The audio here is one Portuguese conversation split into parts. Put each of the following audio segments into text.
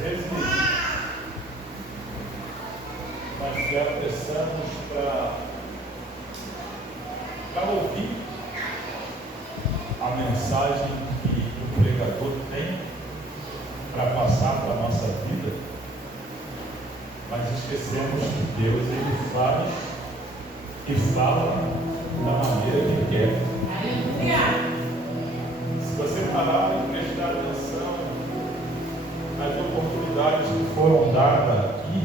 vezes nós se apressamos para ouvir a mensagem que o pregador tem para passar para a nossa vida, mas esquecemos que Deus, Ele faz e fala da maneira que quer. Se você parar e prestar atenção nas oportunidades que foram dadas aqui,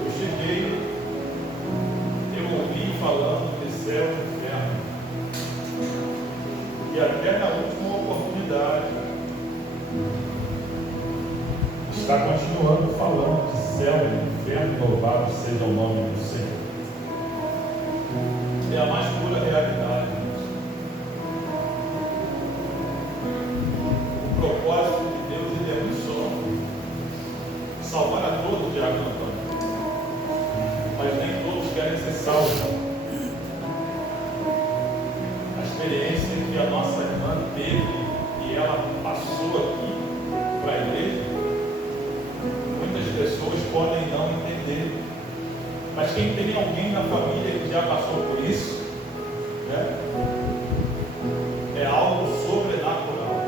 eu cheguei, eu ouvi falando de céu e inferno, e até na última oportunidade está continuando falando de céu e inferno, louvado seja o nome do Senhor. É a mais pura realidade. O propósito de Deus, ele é um só: salvar a todos, Diácono Antônio. Mas nem todos querem ser salvos. A experiência que a nossa irmã teve e ela passou aqui para a igreja, muitas pessoas podem não entender. Mas quem tem alguém na família que já passou por isso, né, é algo sobrenatural.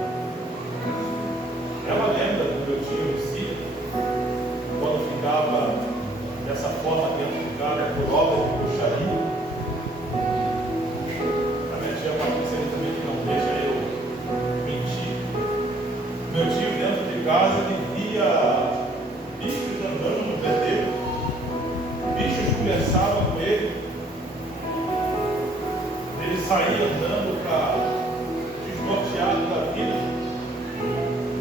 Ela lembra do meu tio Lucia, quando ficava dessa forma dentro de casa por obra de bruxaria. A minha tia Patrícia também, que não deixa eu mentir. Meu tio dentro de casa, ele via bichos andando no verdeiro. Bichos conversavam com ele. Ele saía andando para desnorteado da vida.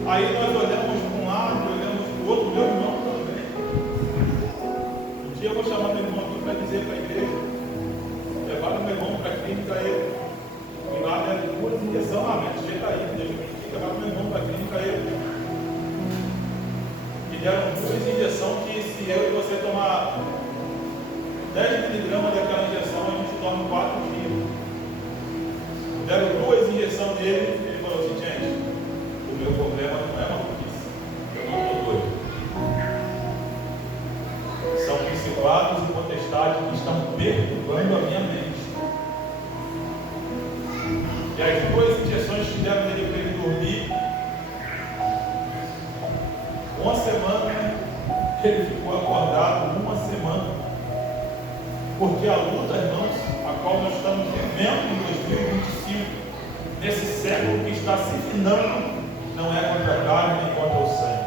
Aí nós olhamos para um lado, olhamos para o outro, meu irmão também. Um dia eu vou chamar meu irmão aqui para dizer para a igreja. Levaram meu irmão para a clínica ele. E lá deram duas injeções. Minha tia está aí, deixa eu mentir. Levaram meu irmão para a clínica ele. E deram duas injeções que, se eu e você tomar 10 miligramas daquela injeção, a gente toma 4 dias. Deram duas injeções nele, ele falou assim: gente, o meu problema não é maluquice, eu não estou doido. São principados e potestades que estão perturbando a minha mente. E as duas injeções que deram nele para ele dormir, uma semana ele ficou acordado, uma semana. Porque a luta, irmãos, a qual nós estamos vivendo em 2025, nesse século que está se finando, não é contra a carne nem contra o sangue.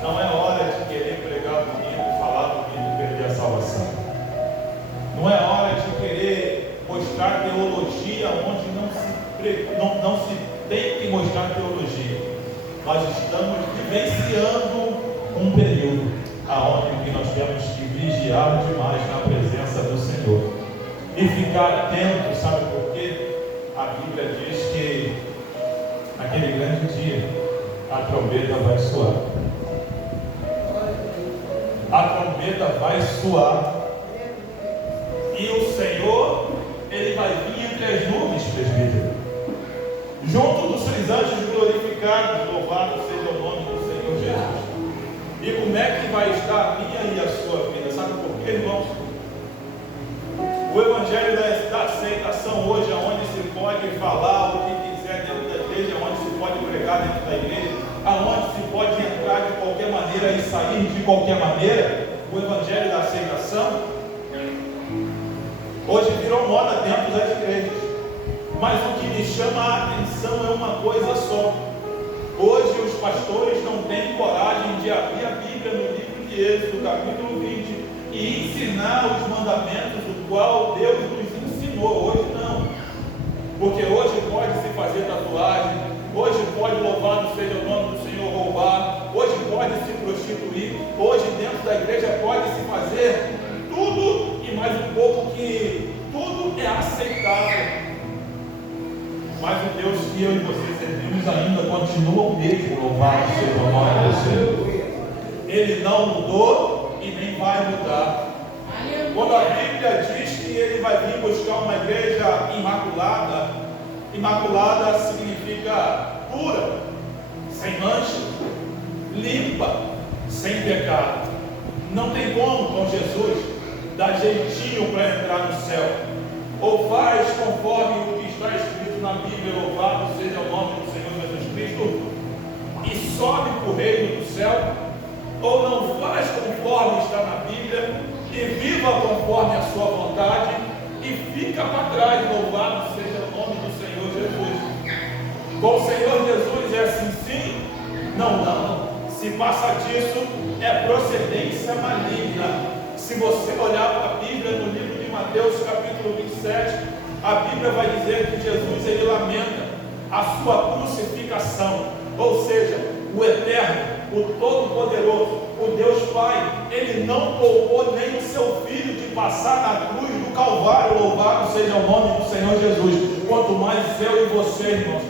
Não é hora de querer pregar bonito, falar bonito e perder a salvação. Não é hora de querer mostrar teologia onde não se tem que mostrar teologia. Nós estamos vivenciando um período aonde nós temos que vigiar demais na presença do Senhor e ficar atento. Sabe por quê? A Bíblia diz que naquele grande dia a trombeta vai soar. A trombeta vai soar e o Senhor, Ele vai vir entre as nuvens, presbítero, junto dos seus anjos glorificados. Louvado seja o nome do Senhor Jesus. E como é que vai estar a minha e a sua vida? Sabe por quê, irmãos? O Evangelho da aceitação hoje, onde se pode falar o que quiser dentro da igreja, onde se pode pregar dentro da igreja, aonde se pode entrar de qualquer maneira e sair de qualquer maneira, o Evangelho da aceitação, hoje virou moda dentro das igrejas. Mas o que me chama a atenção é uma coisa só. Hoje os pastores não têm coragem de abrir a Bíblia no livro de Êxodo, capítulo 20, e ensinar os mandamentos do qual Deus nos ensinou. Hoje não. Porque hoje pode se fazer tatuagem, hoje pode, louvado seja o nome do Senhor, roubar, hoje pode se prostituir, hoje dentro da igreja pode se fazer tudo e mais um pouco, que tudo é aceitável. Mas o Deus que eu e você servimos ainda continua o mesmo, louvado seja o nome do Senhor. Ele não mudou e nem vai mudar. Quando a Bíblia diz que Ele vai vir buscar uma igreja imaculada, Imaculada significa pura, sem mancha, limpa, sem pecado. Não tem como com Jesus dar jeitinho para entrar no céu. Ou faz conforme o que está escrito na Bíblia, louvado seja o nome do Senhor Jesus Cristo, e sobe para o reino do céu, ou não faz conforme está na Bíblia e viva conforme a sua vontade e fica para trás. Louvado seja o nome do Senhor Jesus. Com o Senhor Jesus é assim sim? Não. Se passa disso, é procedência maligna. Se você olhar para a Bíblia no livro de Mateus capítulo 27, a Bíblia vai dizer que Jesus ele lamenta a sua crucificação, ou seja, o Eterno, o Todo-Poderoso, o Deus Pai, ele não poupou nem o seu Filho de passar na cruz do Calvário. Louvado seja o nome do Senhor Jesus. Quanto mais eu e você, irmãos.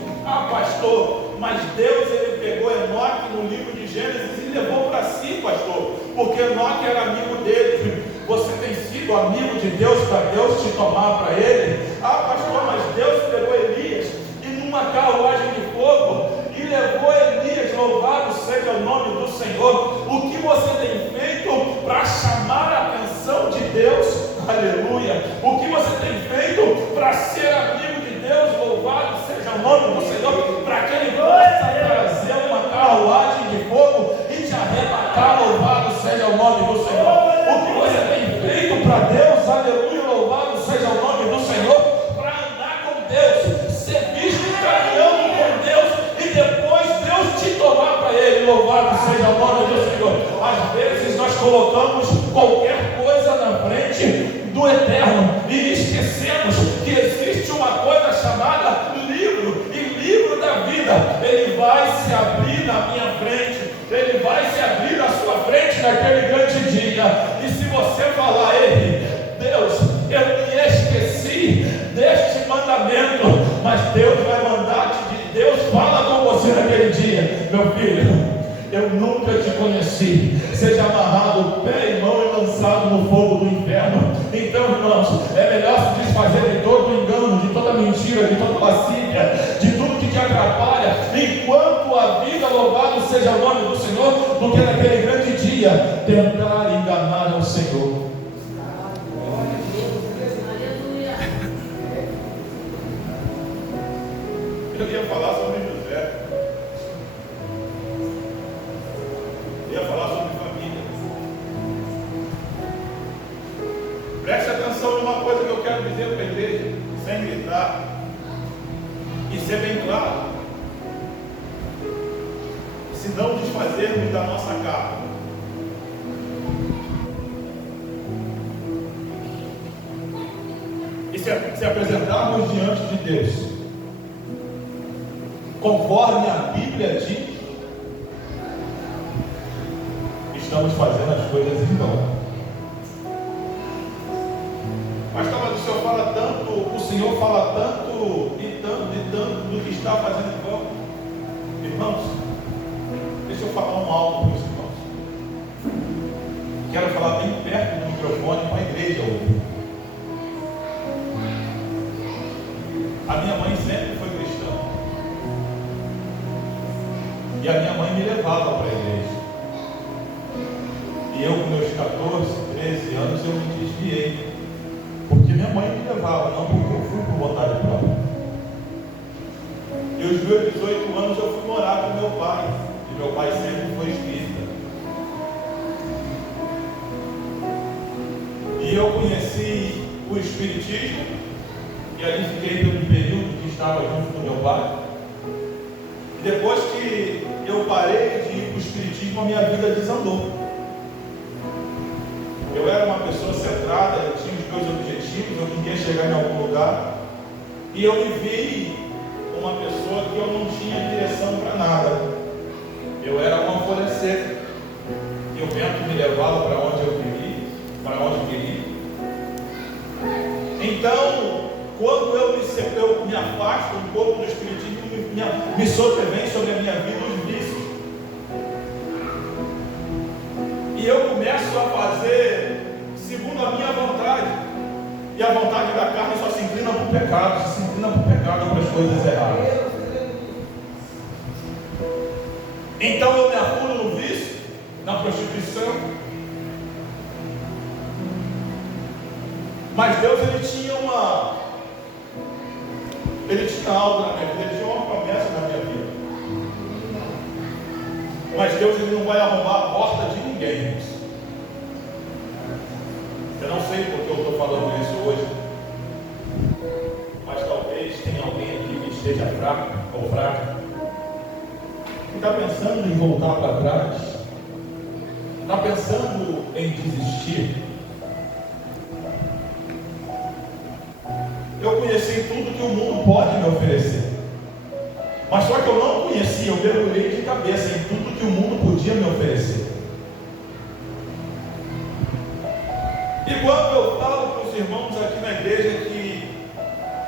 Pastor, mas Deus ele pegou Enoque no livro de Gênesis e levou para si, pastor, porque Enoque era amigo dele. Você tem sido amigo de Deus para Deus te tomar para ele? Pastor, mas Deus pegou Elias e numa carruagem de fogo e levou Elias. Louvado seja o nome do Senhor. O que você tem feito para chamar a atenção de Deus? Aleluia. O que você tem feito para ser amigo de Deus? Louvado seja o nome do Senhor, para que ele possa trazer uma carruagem de fogo e te arrebatar. Louvado seja o nome do Senhor. O que você tem feito para Deus? Aleluia. Louvado seja o nome do Senhor, para andar com Deus, ser visto caminhando com Deus e depois Deus te tomar para ele. Louvado seja o nome do Senhor. Às vezes nós colocamos qualquer coisa na frente do Eterno e esquecemos que existe uma coisa chamada livro, e livro da vida, ele vai se abrir na minha frente, ele vai se abrir na sua frente naquele grande dia. E se você falar, ei, Deus, eu me esqueci deste mandamento, mas Deus vai mandar Deus fala com você naquele dia, meu filho, eu nunca te conheci. Seja amarrado pé e mão e lançado no fogo do inferno. Então, irmãos, é melhor se desfazer de todo engano, de toda mentira, de toda lascívia, de tudo que te atrapalha, enquanto a vida, louvado seja o nome do Senhor, do que naquele grande dia tentar enganar ao Senhor. Eu ia falar sobre José. Eu ia falar sobre família. Preste atenção numa coisa que eu quero dizer para a igreja, sem gritar, e ser bem claro. Se não desfazermos da nossa carne, e se apresentarmos diante de Deus conforme a Bíblia diz, estamos fazendo as coisas em vão. Mas o Senhor fala tanto e tanto do que está fazendo em vão. Irmãos, deixa eu falar um alto para os irmãos. Quero falar bem perto do microfone com a igreja hoje. A minha mãe sempre foi cristã. E a minha mãe me levava para a igreja. E eu, com meus 14, 13 anos, eu me desviei. Porque minha mãe me levava, não porque eu fui por vontade própria. E aos meus 18 anos eu fui morar com meu pai. E meu pai sempre foi espírita. E eu conheci o espiritismo. E ali fiquei pelo período que estava junto com meu pai. Depois que eu parei de ir para o espiritismo, a minha vida desandou. Eu era uma pessoa centrada, eu tinha os meus objetivos, eu queria chegar em algum lugar. E eu me vi uma pessoa que eu não tinha direção para nada. Eu era uma folha seca. E o vento me levava para onde eu queria. Então, quando eu me afasto um pouco do espiritismo, me sobrevém sobre a minha vida os vícios. E eu começo a fazer segundo a minha vontade. E a vontade da carne só se inclina para o pecado, para as coisas erradas. Então eu me apulo no vício, na prostituição. Mas Deus, Ele tinha algo na minha vida, Ele tinha uma promessa na minha vida. Mas Deus, Ele não vai arrombar a porta de ninguém. Eu não sei porque eu estou falando isso hoje, mas talvez tenha alguém aqui que esteja fraco ou fraca, que está pensando em voltar para trás, está pensando em desistir. Eu conheci tudo que o mundo pode me oferecer, mas só que eu não conhecia, eu mergulhei de cabeça em tudo que o mundo podia me oferecer. E quando eu falo para os irmãos aqui na igreja que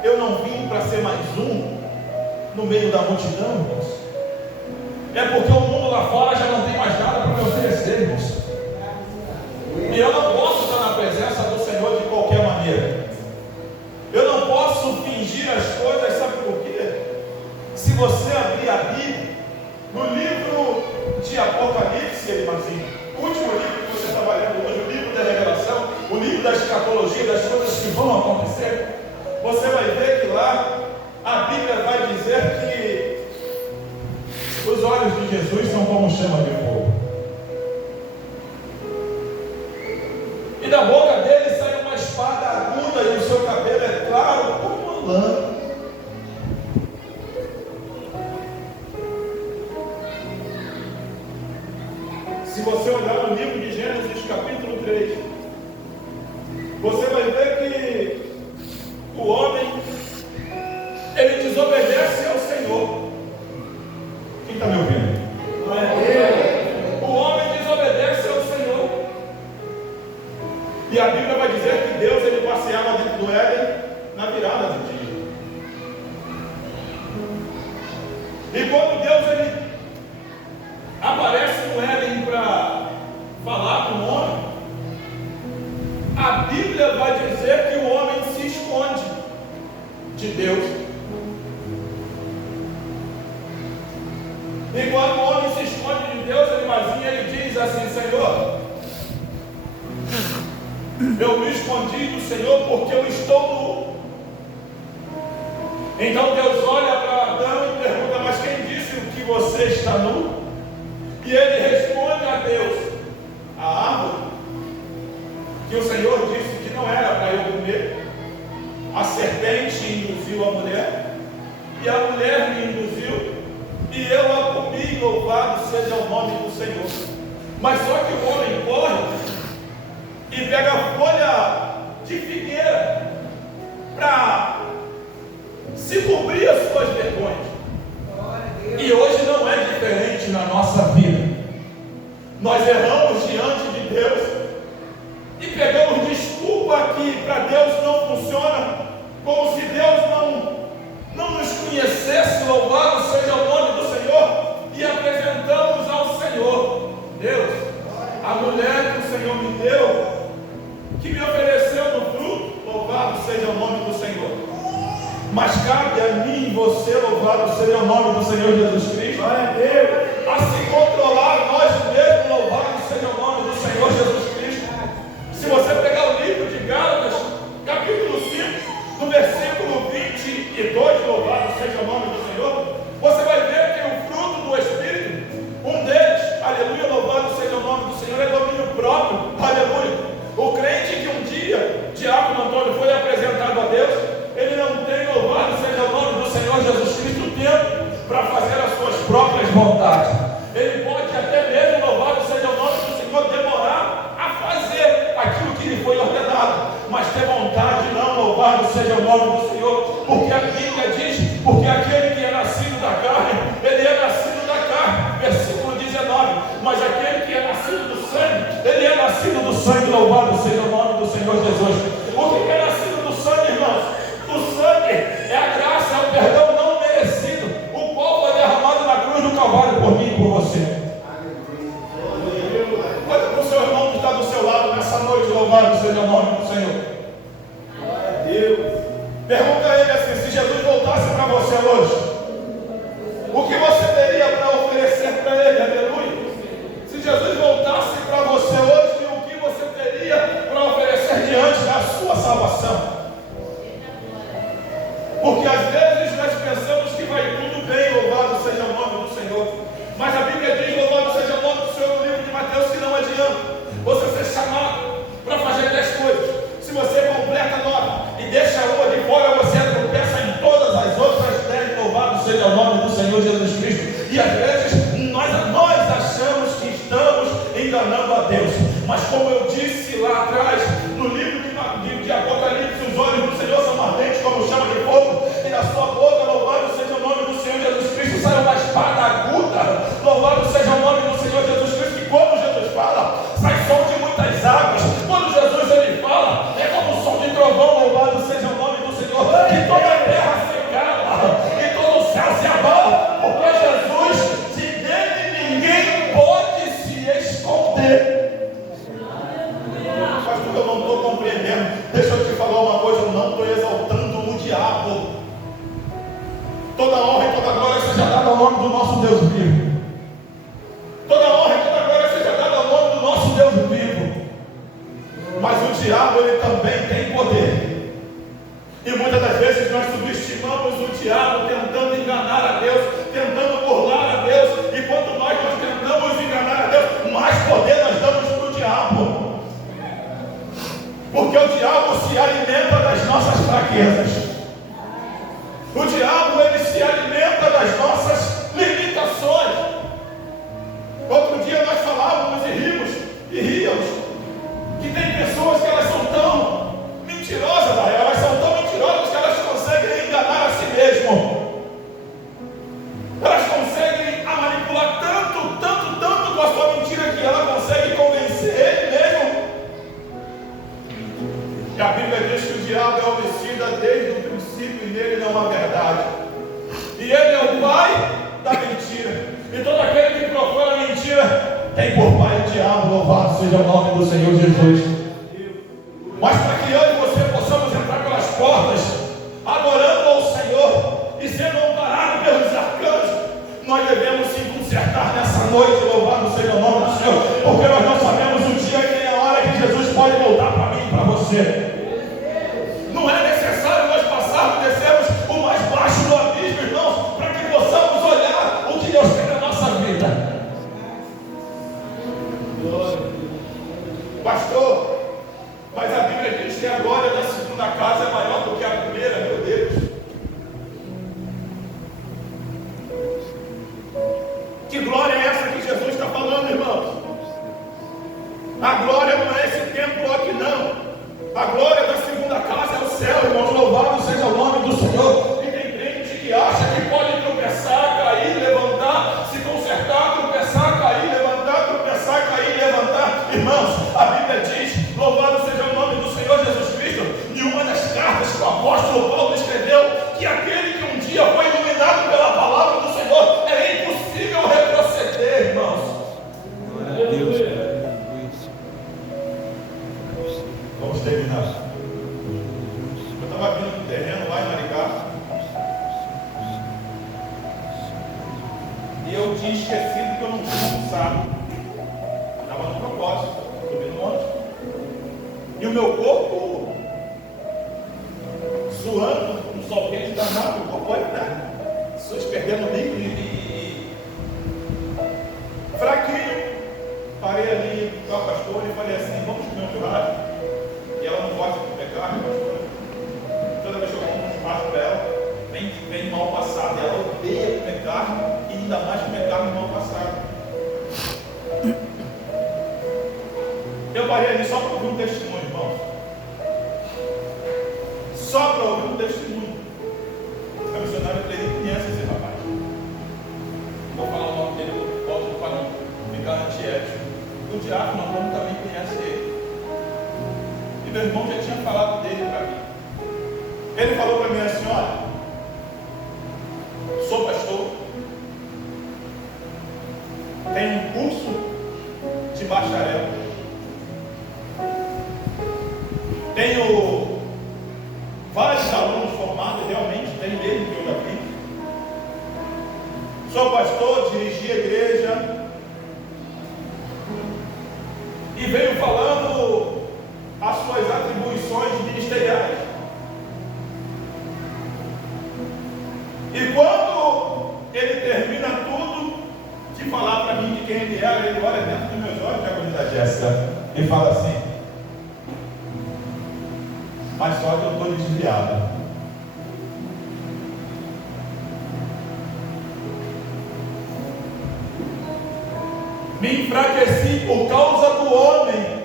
eu não vim para ser mais um no meio da multidão, irmãos, é porque o mundo lá fora já não tem mais nada para me oferecer, irmãos. E eu não posso estar na presença do Senhor de qualquer maneira. Eu não posso fingir as coisas, sabe por quê? Se você abrir a Bíblia, no livro de Apocalipse, irmãozinho, o último livro que você está lendo hoje, o livro da revelação, o livro da escatologia, das coisas que vão acontecer, você vai ver que lá a Bíblia vai dizer que os olhos de Jesus são como chama de fogo, e da boca dele sai uma espada aguda, e o seu cabelo é claro como lã. Se você olhar no livro de Gênesis capítulo 3, você vai ver que o homem, ele desobedece ao Senhor. Quem está me ouvindo? O homem desobedece ao Senhor. E a Bíblia vai dizer que Deus, ele passeava dentro do Éden na virada do dia. E quando Deus, ele aparece no Éden para falar com o homem, a Bíblia vai dizer que o homem se esconde de Deus. E quando o homem se esconde de Deus, ele diz assim: Senhor, eu me escondi do Senhor porque eu estou nu. Então Deus olha para Adão e pergunta: mas quem disse que você está nu? E ele responde a Deus: a árvore que o Senhor disse que não era para eu comer, a serpente induziu a mulher, e a mulher me induziu, e eu a comi, louvado seja o nome do Senhor. Mas só que o homem corre e pega a folha de figueira para se cobrir as suas vergonhas. E hoje não é diferente na nossa vida. Nós erramos diante de Deus e pegamos desculpa que para Deus não funciona, como se Deus não nos conhecesse. Louvado seja o nome do Senhor, e apresentamos ao Senhor: Deus, a mulher que o Senhor me deu, que me ofereceu no fruto, louvado seja o nome do Senhor. Mas cabe a mim e você, louvado seja o nome do Senhor Jesus Cristo, a se controlar nós mesmos, louvado seja o nome do Senhor Jesus Cristo. Se você pegar o livro de Gálatas, capítulo 5, no versículo 22, louvado seja o nome do Senhor, você vai ver que o fruto do Espírito, um deles, aleluia, louvado seja o nome do Senhor, é domínio próprio, aleluia. O crente que um dia, Diácono Antônio, foi apresentado a Deus, ele não tem, louvado seja o nome do Senhor Jesus Cristo, tempo para fazer as suas próprias vontades. Ele pode até mesmo, louvado seja o nome do Senhor, demorar a fazer aquilo que lhe foi ordenado, mas ter vontade não, louvado seja o nome do Senhor, porque a Bíblia diz: porque aquele que é nascido da carne, ele é nascido da carne, versículo 19, mas aquele que é nascido do sangue, ele é nascido do sangue, louvado seja o nome do Senhor Jesus. O que é nascido do sangue, irmãos? O sangue é a graça, é o perdão não merecido, o qual foi derramado na cruz do Calvário por mim e por O que você teria para oferecer para Ele? Aleluia. Se Jesus voltasse para você hoje, o que você teria para oferecer diante da sua salvação? Porque às vezes nós pensamos que vai tudo bem, louvado seja o nome do Senhor. Mas a Bíblia diz, louvado seja o nome do Senhor no livro de Mateus, que não adianta você ser chamado para fazer 10 coisas. Se você completa 9 e deixa uma de fora, você tropeça em todas as outras 10, louvado seja o nome do Senhor Jesus Cristo. E às vezes nós achamos que estamos enganando a Deus. Mas como eu disse lá atrás, no livro de Apocalipse, os olhos do Senhor são ardentes como chama de fogo, e da sua boca, louvado seja o nome do Senhor Jesus Cristo, sai uma espada aguda, louvado seja o nome do Senhor Jesus Cristo, que quando Jesus fala, sai som de muitas águas. Quando Jesus ele fala, é como o som de trovão, louvado seja o nome do Senhor, que toda a terra se cala, e todo o céu se abala, porque Jesus, de dele ninguém pode se esconder. Pastor, eu não estou compreendendo. Deixa eu te falar uma coisa, eu não estou exaltando o diabo. Toda honra e toda glória seja dada ao nome do nosso Deus vivo. Toda honra e toda glória seja dada ao nome do nosso Deus vivo. Mas o diabo, ele também tem poder. E muitas das vezes nós subestimamos o diabo tentando enganar a Deus, tentando burlar a Deus. E quanto mais nós tentamos enganar a Deus, mais poder nós damos para o diabo. Porque o diabo se alimenta das nossas fraquezas. O diabo, ele se alimenta das nossas limitações. Outro dia nós falávamos e ríamos que tem pessoas que elas são tão mentirosas, elas são tão mentirosas que elas conseguem enganar a si mesmo. Elas conseguem manipular tanto com a sua mentira que ela consegue convencer ele mesmo. E a Bíblia diz que o diabo é homicida desde o princípio e nele não há verdade. E ele é o pai da mentira. E todo aquele que procura a mentira tem por pai o diabo, louvado seja o nome do Senhor Jesus. Mas para que eu e você possamos entrar pelas portas, adorando ao Senhor e sendo amparados pelos arcanjos, nós devemos se consertar nessa noite, louvado seja o nome do Senhor, porque nós não sabemos o dia e nem a hora que Jesus pode voltar para mim e para você. Não é necessário nós passarmos, descermos o mais baixo do abismo, irmãos, para que possamos olhar o que Deus tem na nossa vida. Pastor, mas a Bíblia diz que a glória da segunda casa é maior do que a primeira, meu Deus. Que glória é essa que Jesus está falando, irmãos? A glória não é esse templo aqui, não. A glória da segunda casa é o céu, irmãos. Louvado seja o nome do Senhor. E tem crente que acha que pode tropeçar, cair, levantar, se consertar, tropeçar, cair, levantar, tropeçar, cair, levantar. Irmãos, a Bíblia diz, louvado seja o nome do Senhor Jesus Cristo, em uma das cartas que o apóstolo Paulo escreveu, que aquele que um dia foi iluminado pela palavra do Senhor, é impossível retroceder, irmãos. Glória a Deus. Vamos terminar. Eu estava vindo no terreno lá em Maricá e eu tinha esquecido que eu não tinha almoçado. Estava no propósito, subi no monte. E o meu corpo suando, um sol quente danado, o corpo né? Pessoas perdendo líquido e fraquinho. Parei ali com a pastora e falei assim, vamos comer um churrasco. E ela não gosta de comer carne, pastora. Toda vez que eu compro um churrasco para ela, vem mal passado. Ela odeia comer carne e ainda mais comer carne mal passada. Eu parei ali só para ouvir um testemunho, irmãos. Só para ouvir um testemunho. A missionária dele conhece esse rapaz. Vou falar o nome dele, volto para não ficar antiético. O diácono Antônio também conhece ele. E meu irmão já tinha falado dele para mim. Ele falou para mim assim, olha, sou pastor, tenho um curso de bacharel, tenho vários alunos formados, realmente tem mesmo que eu já vi. Sou pastor, dirigi a igreja e veio falando as suas atribuições ministeriais. E quando ele termina tudo de falar para mim de quem ele era, ele olha dentro dos meus olhos, da Jéssica, e fala assim: mas só que eu estou desviado. Me enfraqueci por causa do homem.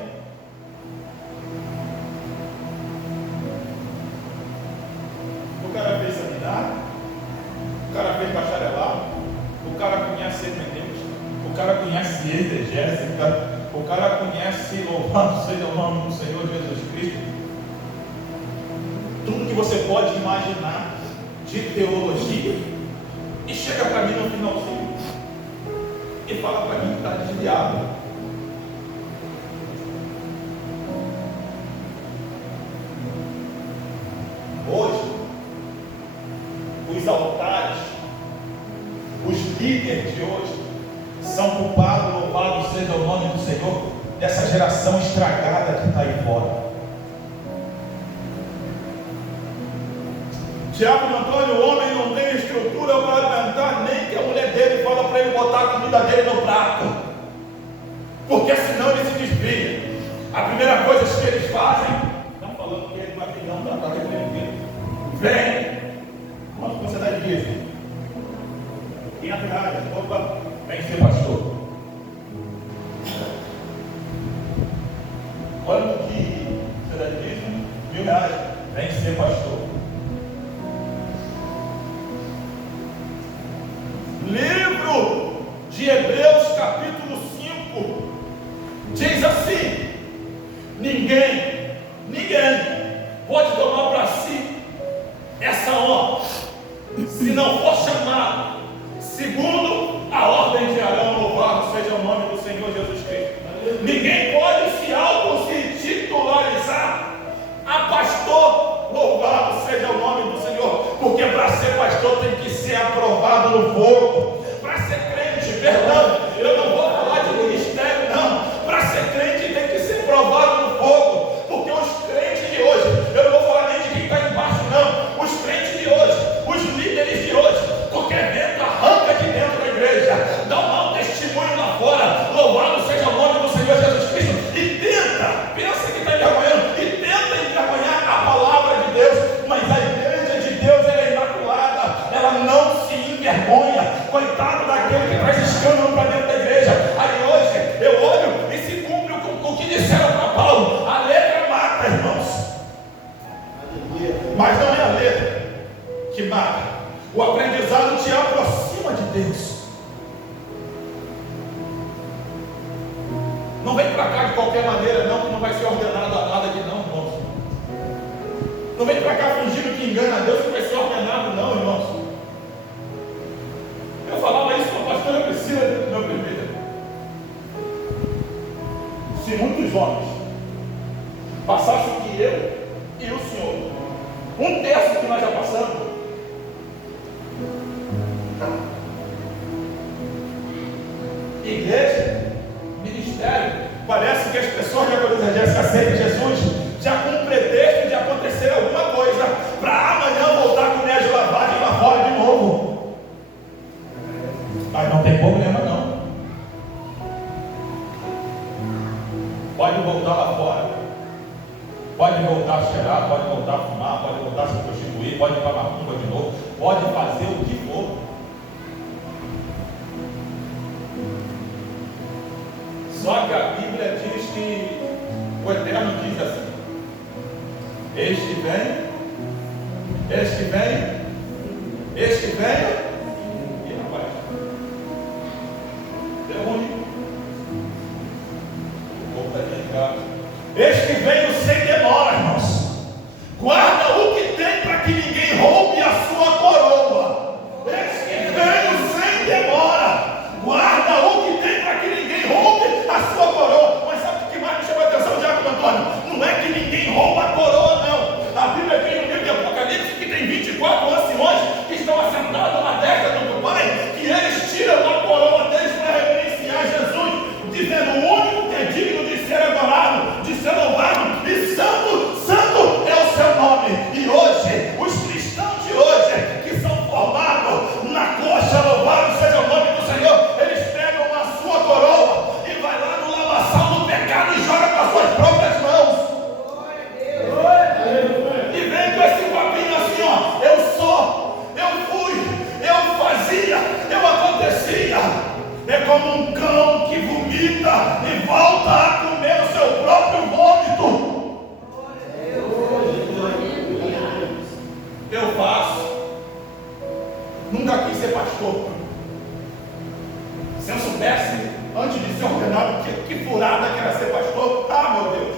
O cara fez seminário, o cara fez bacharelado, o cara conhece hermenêutica, o cara conhece exegésica, o cara conhece, louvado seja o nome do Senhor Jesus Cristo, tudo que você pode imaginar de teologia, e chega para mim no finalzinho e fala para mim que está desviado. Hoje, os altares, os líderes de hoje, são culpados, louvado seja o nome do Senhor, dessa geração estragada que está aí fora. Tiago Antônio, o homem não tem estrutura para aguentar nem que a mulher dele fala para ele botar a comida dele no prato, porque senão ele se desvia. A primeira coisa que eles fazem, não falando que ele vai pegar um prato para ele, vem, quanto você dá de dízimo? 500 reais, opa, vem ser pastor. Quanto que você dá de dízimo? 1.000 reais, vem ser pastor. Livro de Hebreus capítulo 5 diz assim: ninguém pode tomar para si essa honra se não for chamado segundo a ordem de Arão. Louvado seja o nome do Senhor Jesus Cristo. Ninguém pode se titularizar a pastor. Louvado seja o nome do Senhor, porque para ser pastor tem que ser aprovado no fogo. Para ser crente, perdão, eu não vou falar de ministério não, para ser crente tem que ser provado no fogo, porque os crentes de hoje, eu não vou falar nem de quem está embaixo não, os crentes de hoje, os líderes de hoje, qualquer vento arranca de dentro da igreja, dá um mau testemunho lá fora, louvado seja o nome do Senhor Jesus Cristo, e pensa que está envergonhando, e tenta envergonhar a palavra de Deus, mas a igreja de Deus ela é imaculada, ela não se envergonha. Coitado daquele que traz escândalo para dentro da igreja. Aí hoje eu olho e se cumpre o que disseram para Paulo: a letra mata, irmãos, mas não é a letra que mata, o aprendizado te aproxima de Deus. Não vem para cá de qualquer maneira não, que não vai ser ordenado a nada aqui não, irmãos. Não vem para cá fingindo que engana a Deus, que vai ser ordenado não, irmãos. Eu falava isso com a pastora Priscila do meu presbítero. Se muitos homens passassem o que eu e o senhor, 1/3 que nós já passamos, igreja, ministério, parece que as pessoas, já quando a Jéssica aceita Jesus, já com pretexto de acontecer alguma coisa para amanhã voltar com o médio lavagem lá fora de novo. Mas não tem problema não, pode voltar lá fora, pode voltar a cheirar, pode voltar a fumar, pode voltar a se prostituir, pode ir para a macumba de novo, pode fazer o que for. Só que a Bíblia diz que o Eterno diz assim: este vem, e rapaz, deu ruim. Volta aqui em casa. Este vem sem demora, irmãos. Guarda o que tem para que ninguém roube a sua coroa. Este vem sem demora. Guarda o que tem para que ninguém roube a sua coroa. Mas sabe o que mais me chamou a atenção, Diácono Antônio? Não é que ninguém rouba a coroa, não. A Bíblia tem no livro de Apocalipse que tem 24 pastor. Se eu soubesse, antes de ser ordenado, que furada que era ser pastor, meu Deus,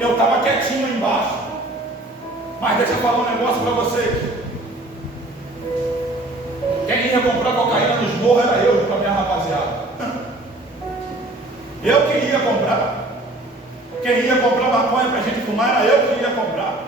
eu estava quietinho aí embaixo. Mas deixa eu falar um negócio para vocês. Quem ia comprar cocaína nos morros era eu, com a minha rapaziada. Eu que ia comprar. Quem ia comprar maconha para a gente fumar era eu que ia comprar.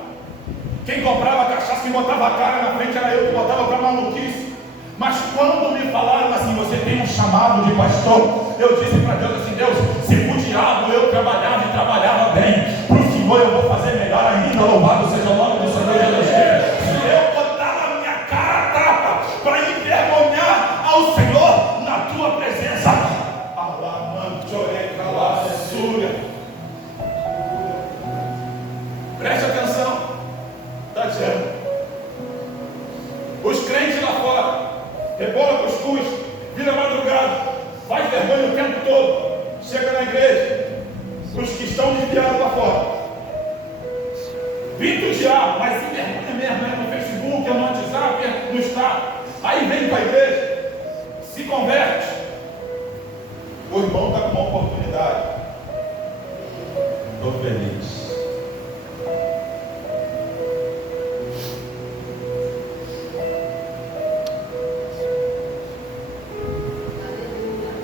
Quem comprava cachaça, quem botava a cara na frente era eu que botava para maluquice. Mas quando me falaram assim, você tem um chamado de pastor, eu disse para Deus assim, Deus, se o diabo eu trabalhava e trabalhava bem, para o Senhor eu vou fazer melhor ainda, louvado seja o nome do Senhor Jesus Cristo. Se eu botar a minha cara a tapa para envergonhar ao Senhor na tua presença, preste atenção, está dizendo, os crentes lá fora, rebola cuscuz, vira madrugada, faz vergonha o tempo todo, chega na igreja, os que estão desviados lá fora, pinta o diabo, mas se vergonha mesmo, é no Facebook, é no WhatsApp, é no Instagram, aí vem para a igreja, se converte, o irmão está com uma oportunidade, estou feliz.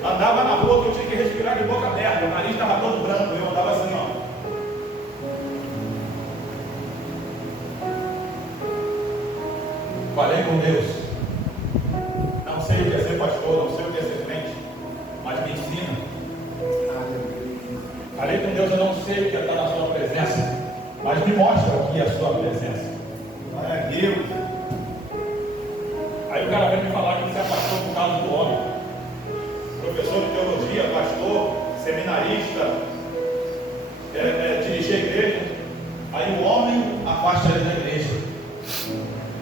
Andava na rua que eu tinha que respirar de boca aberta, o nariz estava todo branco, eu andava assim, ó. Falei com Deus, não sei o que é ser pastor, não sei o que é ser crente, mas me ensina. Falei com Deus, eu não sei o que é estar na sua presença, mas me mostra o que é a sua presença. Deus. Aí o cara vem me falar que você é pastor por causa do homem. Professor de teologia, pastor, seminarista, dirigir a igreja, aí o homem afasta ele da igreja.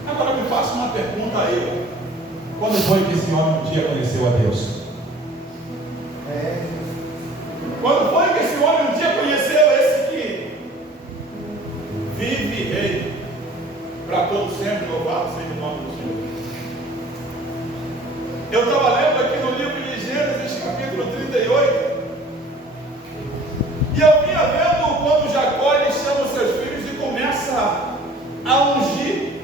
Agora me faça uma pergunta a ele: quando foi que esse homem um dia conheceu a Deus? Quando foi que esse homem um dia conheceu esse que vive e reina para todo sempre, louvado seja o nome do Senhor? Eu estava lendo aqui no livro de Gênesis, capítulo 38, e eu vinha vendo quando Jacó ele chama os seus filhos e começa a ungir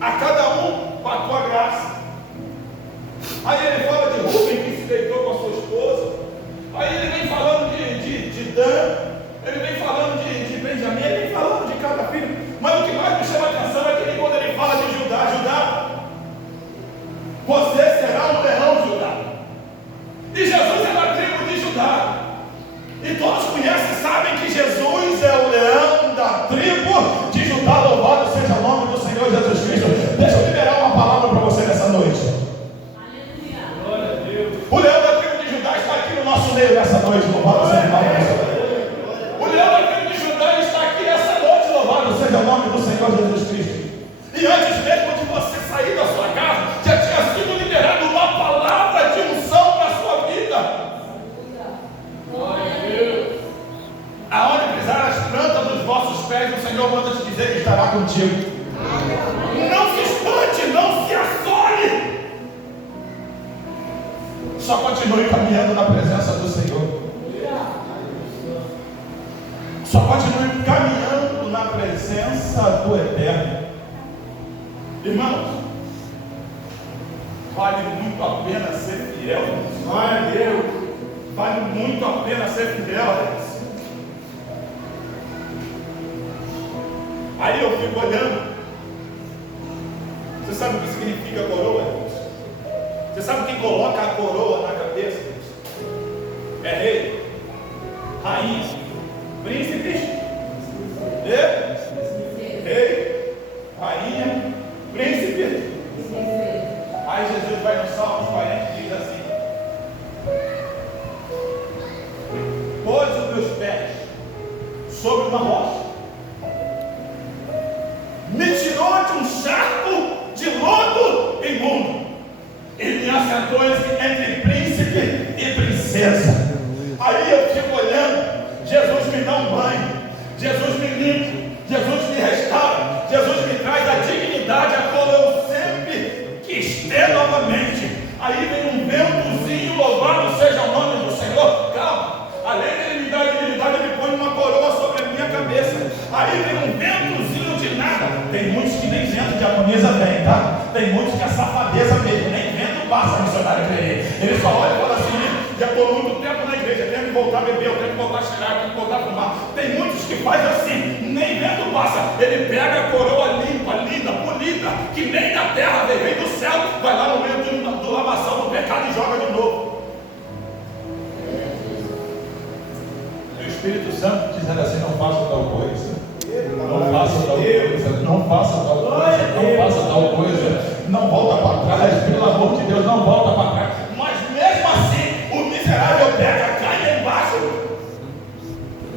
a cada um com a tua graça. Aí ele fala de Rubem que se deitou com a sua esposa, aí ele vem falando de Dan, ele vem falando de Benjamim, ele vem falando de cada filho, mas o que mais me chama a atenção é que quando ele fala de Judá, você será um leão, Judá. E Jesus é da tribo de Judá. E todos conhecem e sabem que Jesus é o leão da tribo de Judá. Louvado seja o nome do Senhor Jesus Cristo. Deixa eu liberar uma palavra para você nessa noite. Aleluia. Glória a Deus. O leão da tribo de Judá está aqui no nosso meio nessa noite. Louvado seja o nome do Senhor. O leão da tribo de Judá está aqui nessa noite. Louvado seja o nome do Senhor Jesus Cristo. E antes mesmo de você sair da sua casa, já tinha sido liberado uma palavra de unção para a sua vida. Glória a Deus. Aonde pisar as plantas dos vossos pés, o Senhor manda te dizer que estará contigo. Não se espante, não se assole. Só continue caminhando na presença do Senhor. Só continue caminhando na presença do Eterno. Irmãos, vale muito a pena ser fiel. Glória a Deus. Vale muito a pena ser fiel. Aí eu fico olhando. Você sabe o que significa coroa? Você sabe quem coloca a coroa na cabeça? É rei, rainha, príncipes, rei, rainha, príncipe. Aí Jesus vai no Salmos 40 e diz assim: pôs os meus pés sobre uma rocha, me tirou de um charco de lodo imundo e me assentou entre príncipe e princesa. Aí eu fico olhando, Jesus me dá um banho, Jesus me limpa, Jesus me restaura, Jesus me traz a dignidade a qual eu sempre quis ter novamente. Aí vem um ventozinho, louvado seja o nome do Senhor. Calma, além de ele me dar dignidade, ele põe uma coroa sobre a minha cabeça. Aí vem um ventozinho de nada. Tem muitos que nem vento de agonisa vem, tá? Tem muitos que é safadeza mesmo, nem vento passa, missionário querer. Ele só olha e fala assim: já estou muito tempo na igreja, tenho que voltar a beber, eu tenho que voltar a cheirar, eu tenho que voltar a fumar. Tem muitos que fazem assim, nem vento passa. Ele pega a coroa limpa, linda, bonita, que nem da terra veio, vem do céu, vai lá no meio do lavação do pecado e joga de novo. O Espírito Santo dizendo assim: não faça tal coisa, não faça tal coisa, não faça tal coisa, não faça tal coisa, não volta para trás, pelo amor de Deus, não volta para trás. Mas mesmo assim, o miserável pega, cai lá embaixo.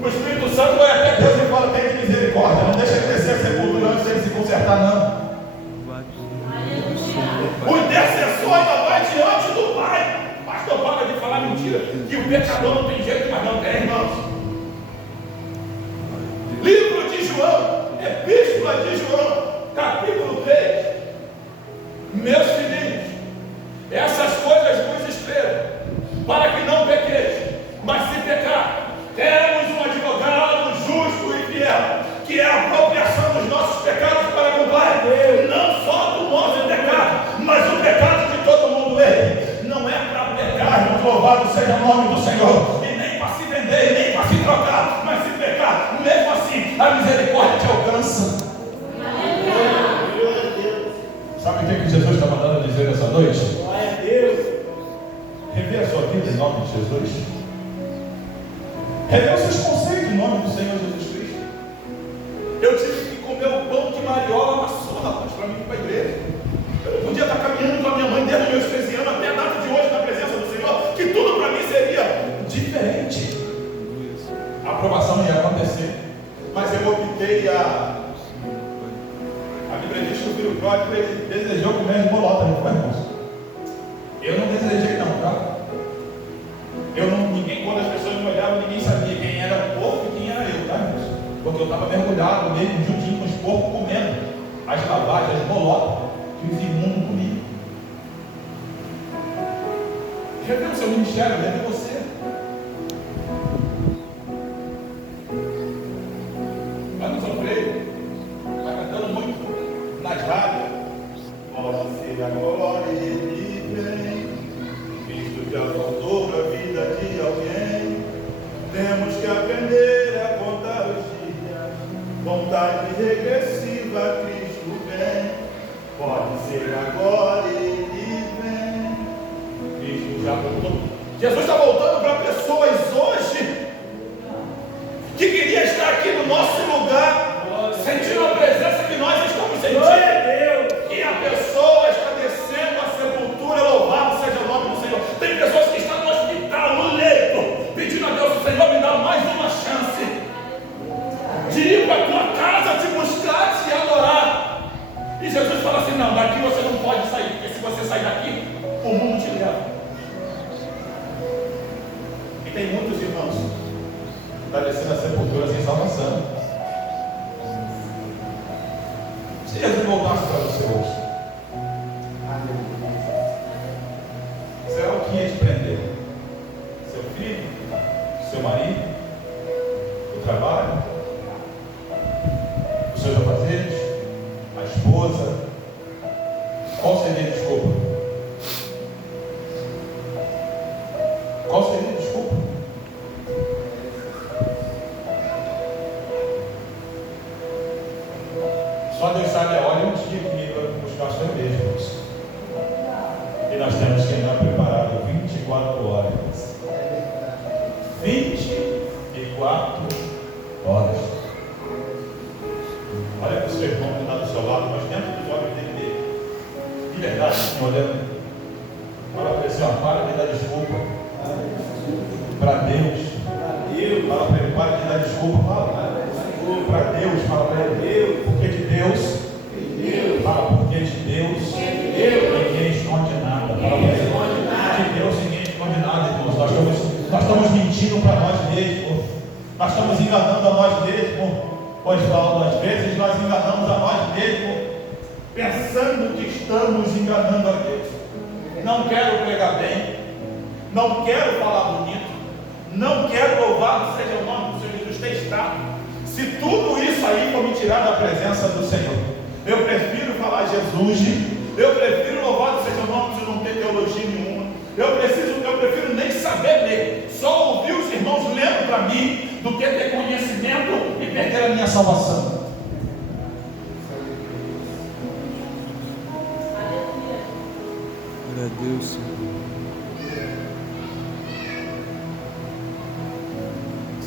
O Espírito Santo vai até Deus e fala: tem misericórdia, não deixa ele descer a sepultura antes dele se consertar, não. O intercessor ainda vai diante do Pai. Pastor, para de falar mentira, que o pecador não tem jeito, mas não tem, irmãos. Livro de João, Epístola de João, capítulo 3. Meus filhinhos, essas coisas vos escrevo, para que não pequeis. Mas se pecar, temos um advogado justo e fiel, que é a apropriação dos nossos pecados para com o Pai. Não só do nosso pecado, mas o pecado de todo mundo. Ele não é para pecar, irmão, louvado seja o nome do Senhor, e nem para se vender, nem para se trocar, mas se pecar, mesmo assim, a misericórdia te alcança. Sabe o que Jesus está mandando dizer essa noite? Glória a Deus. Revê a sua vida em nome de Jesus. Revê os seus conceitos em nome do Senhor Jesus Cristo. Eu tive que comer o pão que Mariola amassou, rapaz, para mim ir para a igreja. Eu não podia estar caminhando com a minha mãe desde os meus 13 anos até a data de hoje na presença do Senhor, que tudo para mim seria diferente. A aprovação ia acontecer, mas eu optei A Bíblia diz que o filho pródigo ele desejou comer as bolotas, não foi, irmãos? Eu não desejei, não, tá? Ninguém, quando as pessoas me olhavam, ninguém sabia quem era o porco e quem era eu, tá, irmãos? Porque eu estava mergulhado mesmo, juntinho com os porcos, comendo as lavagens, as bolotas que os imundos comiam. Revê o seu ministério, revê você. Vai no sofrer, vai cantando muito nas rádios. Nossa Senhora, glória e vem. Cristo já voltou para a vida de alguém. Temos que aprender a contar os dias. Vontade regressiva, Cristo vem. Pode ser agora, ele vem. Cristo já voltou. Jesus está voltando para pessoas hoje que queria estar aqui no nosso lugar, sentindo a presença que nós estamos sentindo. E a pessoa está descendo a sepultura, louvado seja o nome do Senhor. Tem pessoas que estão no hospital, no leito, pedindo a Deus: Senhor, me dá mais uma chance de ir para a tua casa, te buscar, te adorar. E Jesus fala assim: não, daqui você não pode sair, porque se você sair daqui, o mundo te leva. E tem muitos irmãos que estão descendo a sepultura sem salvação. Se Jesus voltasse para você hoje, será o que ia te prender? Seu filho? Seu marido? O trabalho? Os seus afazeres? A esposa? Qual seria a desculpa? Qual seria a desculpa? Só Deus sabe a hora e o dia que me vai buscar a sua igreja. E nós temos que andar preparado 24 horas. 24 horas. Olha para o seu irmão que está do seu lado, mas dentro dos olhos dele. De verdade, assim, olhando. Fala para ele assim: ó, para de dar desculpa para Deus. Fala para ele: para de dar desculpa. Fala para Deus, fala para ele: porque de Deus. Fala: porque de Deus ninguém esconde nada. Fala para ele: de Deus ninguém esconde nada, irmãos. Nós estamos mentindo para nós mesmos. Nós estamos enganando a nós mesmos. Pois às vezes nós enganamos a nós mesmos, pensando que estamos enganando a Deus. não quero pregar bem, não quero falar bonito, não quero louvado seja o nome do Senhor Jesus, testado. Se tudo isso aí for me tirar da presença do Senhor, eu prefiro falar Jesus, eu prefiro louvado seja o nome do Senhor, não ter teologia nenhuma, eu prefiro nem saber ler, só ouvir os irmãos lendo para mim, do que ter conhecimento e perder a minha salvação. Glória a Deus, Senhor.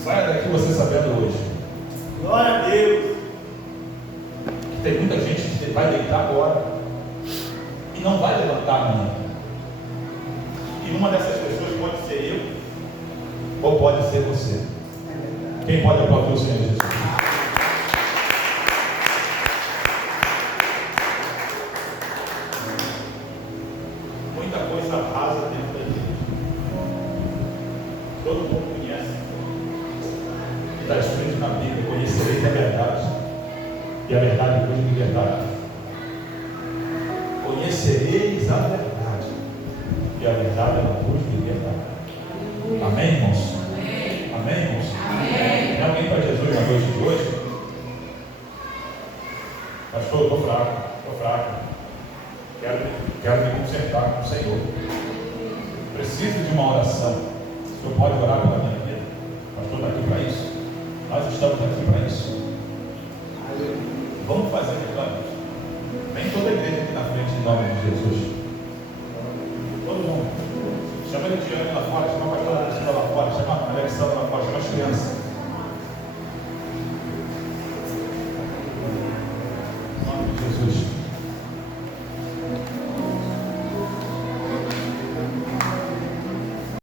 Saia daqui você sabendo hoje. Glória a Deus. Que tem muita gente que vai deitar agora e não vai levantar amanhã. E uma dessas pessoas pode ser eu ou pode ser você. Quem pode aplaudir o Senhor Jesus? Muita coisa rasa dentro da igreja. Todo mundo conhece. Está escrito na Bíblia: conhecereis a verdade, e a verdade vos libertará. Conhecereis a verdade, e a verdade vos libertará. Amém, irmãos? Amém, irmãos? Amém. Tem alguém para Jesus na noite de hoje? Pastor, eu estou fraco. Quero me consertar com o Senhor. Preciso de uma oração. O Senhor pode orar pela minha vida? Pastor, está aqui para isso. Nós estamos aqui para isso. Vamos fazer reclamos. Vem toda a igreja aqui na frente em nome de Jesus. Todo mundo. Chama ele de ano lá fora, chama a pastora Alexandra lá fora, chama a Alexandra lá fora, chama as crianças. Em nome de Jesus.